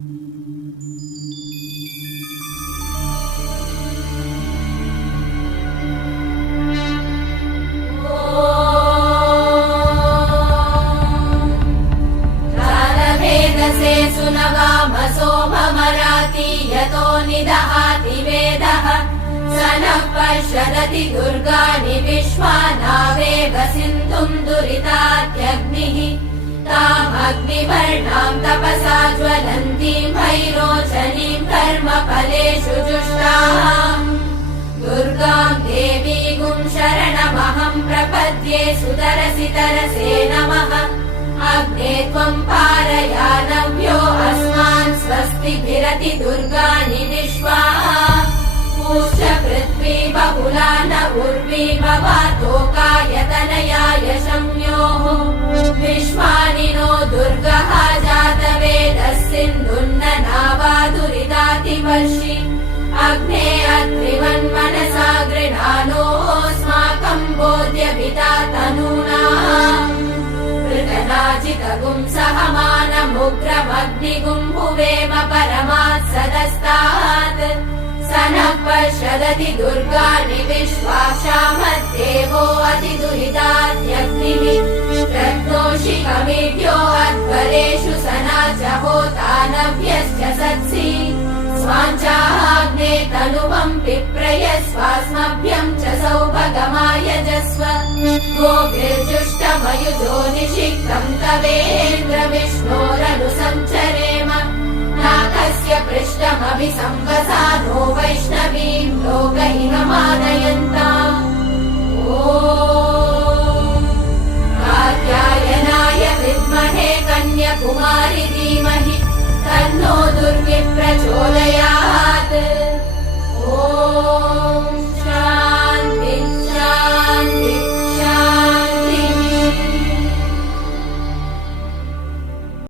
यतो निदहाति वेदः स नः पश्यदति दुर्गाणि विश्वानावेव सिन्धुम् दुरितात्यग्निः तामग्निवर्णाम् तपसा ज्वलन्तीम् भैरोचनीम् कर्मफलेषु जुष्टाम् दुर्गाम् देवीगुम् शरणमहम् प्रपद्ये सुतरसि तरसे नमः अग्ने त्वम् पारयानव्यो अस्मान् स्वस्तिभिरति दुर्गाणि विश्वा पूष्य पृथ्वी बहुला न उर्वी भवातोकायतनयाय शम्योः विश्वानि नो दुर्गः जातवेदः सिन्धुन्न नावा दुरितातिवर्षि अग्ने अत्रिवन्मनसा गृहाणोऽस्माकम् बोध्यभिता तनूना कृतनाजितगुम् सहमानमुग्रमग्निगुम् भुवेम परमात् सदस्तात् स नः पश्यदति दुर्गाणि विश्वाक्षामद्देवो अतिदुरितात्यग्निः रत्नोषिकमीढ्यो अध्वरेषु सना च होतानव्यश्च सत्सि स्वाञ्चाग्ने तनुवम् पिप्रयस्वास्मभ्यम् च सौभगमायजस्व गोभिर्जुष्टमयुजो निषिक्तम् तवेन्द्र विष्णोरनुसञ्चरेम नाकस्य पृष्ठमभिसंवसानो वैष्णवीम् लोकहिममानयन्